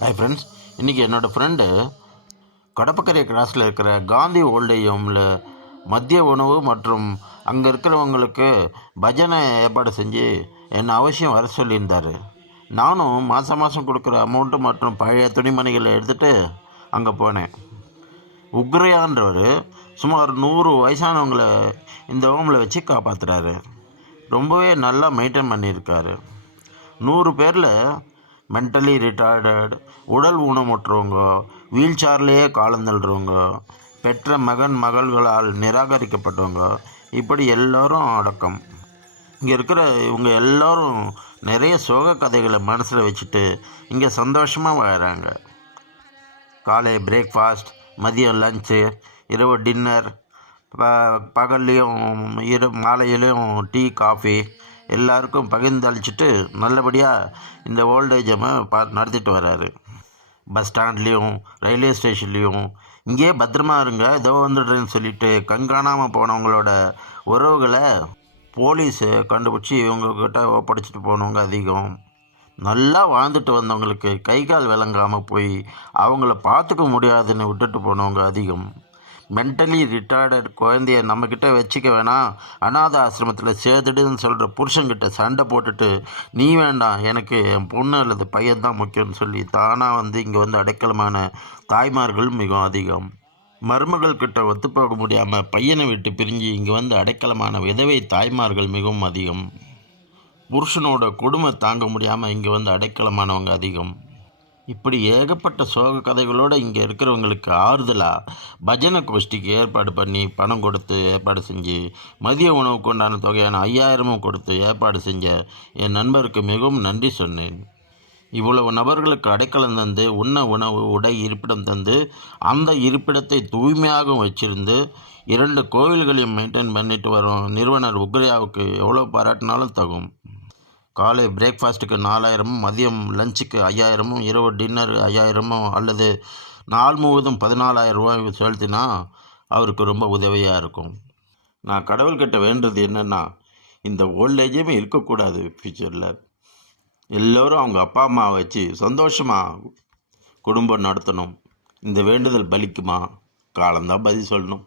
Hi friends, இன்றைக்கி என்னோடய friend கடப்பக்கரை கிராஸில் இருக்கிற காந்தி ஓல்டேஜ் ஹோமில் மதிய உணவு மற்றும் அங்கே இருக்கிறவங்களுக்கு பஜனை ஏற்பாடு செஞ்சு என்னை அவசியம் வர சொல்லியிருந்தார். நானும் மாதம் மாதம் கொடுக்குற அமௌண்ட்டு மற்றும் பழைய துணிமணிகளை எடுத்துகிட்டு அங்கே போனேன். உக்ரையான்றவர் சுமார் 100 வயசானவங்களை இந்த ஹோமில் வச்சு காப்பாற்றுறாரு. ரொம்பவே நல்லா மெயின்டைன் பண்ணியிருக்காரு. 100 பேரில் மென்டலி ரிட்டார்டட், உடல் ஊனமுற்றவங்க, வீல் சேர்லேயே காலந்தள்ளுறவங்க, பெற்ற மகன் மகள்களால் நிராகரிக்கப்பட்டவங்க, இப்படி எல்லோரும் அடக்கம். இங்கே இருக்கிற இவங்க எல்லோரும் நிறைய சோக கதைகளை மனசில் வச்சுட்டு இங்கே சந்தோஷமாக வாழறாங்க. காலை பிரேக்ஃபாஸ்ட், மதியம் லஞ்சு, இரவு டின்னர், பகல்லையும் மாலையிலையும் டீ காஃபி எல்லாருக்கும் பகிர்ந்தளிச்சுட்டு நல்லபடியாக இந்த ஓல்டேஜ் ஹோமை நடத்திட்டு வர்றாரு. பஸ் ஸ்டாண்ட்லேயும் ரயில்வே ஸ்டேஷன்லேயும் இங்கேயே பத்திரமா இருங்க, ஏதோ வந்துடுறேன்னு சொல்லிட்டு கண்காணாமல் போனவங்களோட உறவுகளை போலீஸு கண்டுபிடிச்சி இவங்கக்கிட்ட ஒப்படைச்சிட்டு போனவங்க அதிகம். நல்லா வாழ்ந்துட்டு வந்தவங்களுக்கு கை கால் விளங்காமல் போய் அவங்கள பார்த்துக்க முடியாதுன்னு விட்டுட்டு போனவங்க அதிகம். மென்டலி ரிட்டார்டட் குழந்தைய நம்மக்கிட்ட வச்சுக்க வேணாம், அநாத ஆசிரமத்தில் சேர்த்துடுன்னு சொல்கிற புருஷன்கிட்ட சண்டை போட்டுட்டு நீ வேண்டாம், எனக்கு என் பொண்ணு அல்லது பையன் தான் முக்கியம்னு சொல்லி தானாக இங்கே அடைக்கலமான தாய்மார்கள் மிகவும் அதிகம். மருமகள் கிட்ட ஒத்துப்போக முடியாமல் பையனை விட்டு பிரிஞ்சு இங்கே அடைக்கலமான விதவை தாய்மார்கள் மிகவும் அதிகம். புருஷனோட கொடுமை தாங்க முடியாமல் இங்கே அடைக்கலமானவங்க அதிகம். இப்படி ஏகப்பட்ட சோக கதைகளோடு இங்கே இருக்கிறவங்களுக்கு ஆறுதலாக பஜனை கோஷ்டிக்கு ஏற்பாடு பண்ணி பணம் கொடுத்து ஏற்பாடு செஞ்சு மதிய உணவுக்கு உண்டான தொகையான 5000 கொடுத்து ஏற்பாடு செஞ்ச என் நண்பருக்கு மிகவும் நன்றி சொன்னேன். இவ்வளவு நபர்களுக்கு அடைக்கலம் தந்து உண்ண உணவு உடை இருப்பிடம் தந்து அந்த இருப்பிடத்தை தூய்மையாக வச்சிருந்து 2 கோவில்களையும் மெயின்டைன் பண்ணிட்டு வரும் நிறுவனர் உக்ரையாவுக்கு எவ்வளோ பாராட்டினாலும் தகும். காலை பிரேக்ஃபாஸ்ட்டுக்கு 4000, மதியம் லஞ்சுக்கு 5000, இரவு டின்னர் 5000 அல்லது நாள் முழுவதும் 14,000 ரூபாய் செலுத்தினா அவருக்கு ரொம்ப உதவியாக இருக்கும். நான் கடவுள்கிட்ட வேண்டுறது என்னென்னா, இந்த ஓல்டேஜுமே இருக்கக்கூடாது. ஃப்யூச்சரில் எல்லோரும் அவங்க அப்பா அம்மாவை வச்சு சந்தோஷமாக குடும்பம் நடத்தணும். இந்த வேண்டுதல் பலிக்குமா? காலம்தான் பதில் சொல்லணும்.